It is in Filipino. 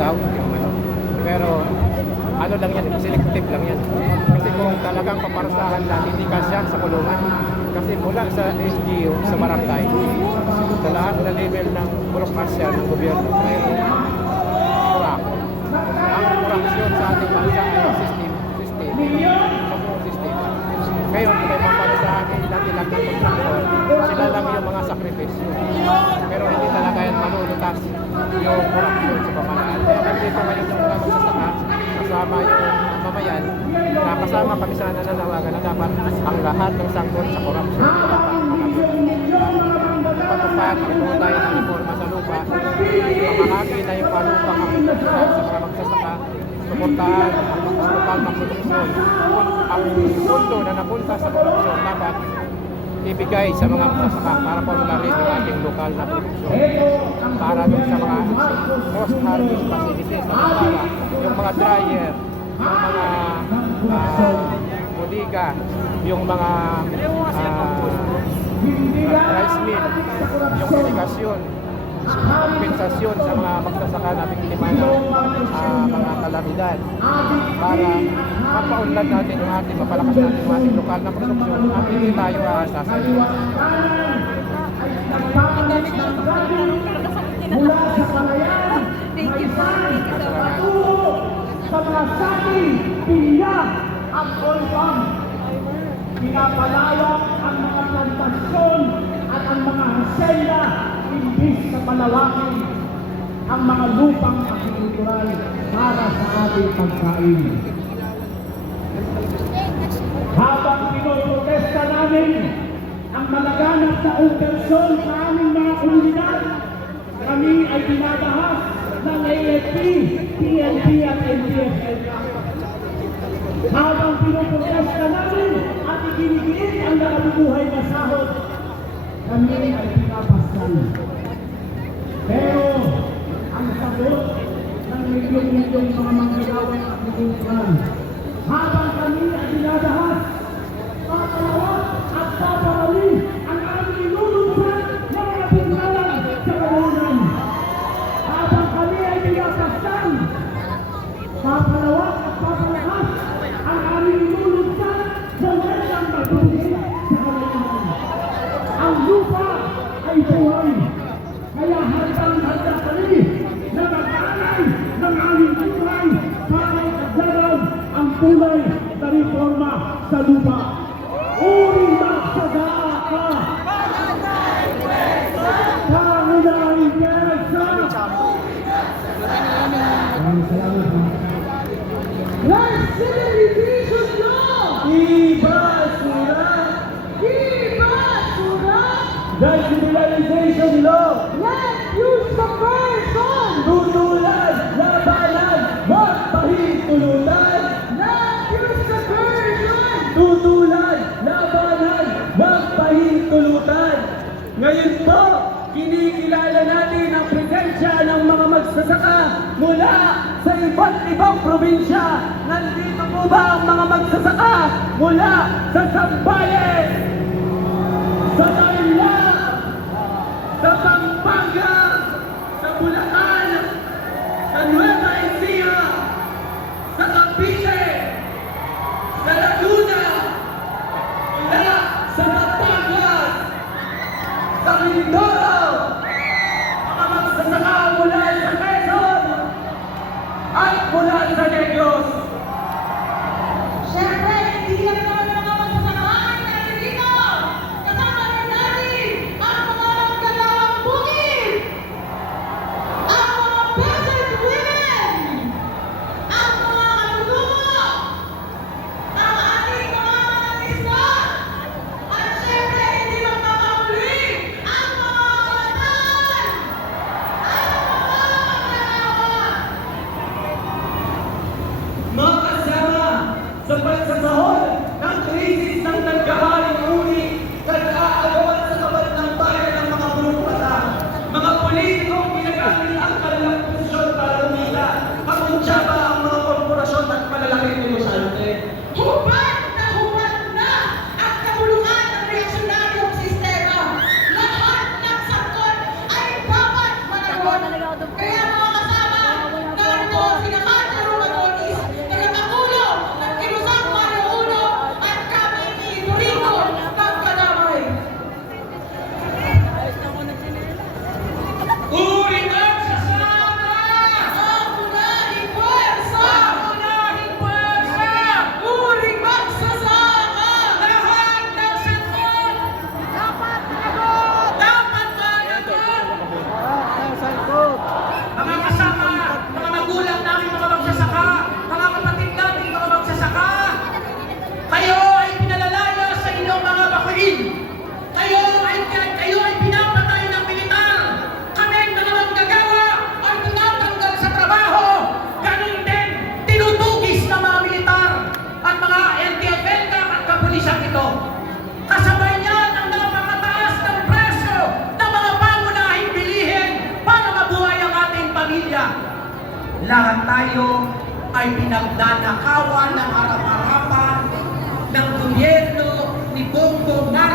daw yung ano. Pero ano lang yan, selective lang yan. Kasi kung talagang paparusahan lang, hindi kasya sa kulungan. Kasi mula sa SGU, sa barangay, sa lahat na level ng burokasya ng gobyerno, mayroon. Ang korupsyon sa ating bansa ay system, system, sa buong sistema. Ngayon, kung may paparusahan, hindi lang ng kontraktor, sila lang yung mga sakripisyo. Pero hindi malulutas yung korupsyon sa pamalaan. Kaya nandito ngayon yung mga magsasaka, kasama yung mamayan, na kasama kami sa nananawagan na dapat ang lahat ng sangkot sa korupsyon dapat patupad kung tayo ng reforma sa lupa, pamahagi na yung palupang ang sa mga magsasaka, suportahan ang mga lokal na produksyon. Ang punto na napunta sa produksyon dapat ibigay sa mga magsasaka para paunlarin yung ating lokal na produksyon. Para dun sa mga post-harvest facilities na halimbawa, yung mga dryer, yung mga ah, bodega, yung mga ah, rice mill, yung irrigation, kompensasyon sa mga magsasaka na biktima ng ah, mga kalamidad para mapaunlad natin yung ating, mapalakas natin yung ating lokal na produksyon at hindi tayo aasa sa iyo. Thank you so much. sa mga sabi, pinyak ang Olpam. Pinapalawak ang mga plantasyon at ang mga hacienda imbis na palawakin ang mga lupang agrikultural para sa ating pagkain. Habang pinoprotesta namin ang malaganap na operasyon sa aming mga komunidad, kami ay dinadahas ng AFP, PNP at NDFL. Habang pinoprotesta namin at ikinigiit ang nakabubuhay na sahod, kami ay pinapasal. Pero ang sagot ng milyong-milyong mga manggagawang agrikultural, habang kami ay dinadahas, tunay na reforma sa lupa. Uri magsasaka ka! Pangunahing pwersa! Maraming salamat, ha? Life Civil Division Law! Iba surat! Iba surat! The Civilization Law! Kinikilala natin ang presensya ng mga magsasaka mula sa iba't ibang probinsya. Nandito po ba ang mga magsasaka mula sa Zambales, sa Manila, sa Pampanga, sa Bulacan, sa Nueva Kasabay niyan ang napakataas ng presyo ng mga pangunahing bilihin para mabuhay ang ating pamilya. Lahat tayo ay pinagnanakawan ng harap-harapan ng gobyerno ni Bongbong na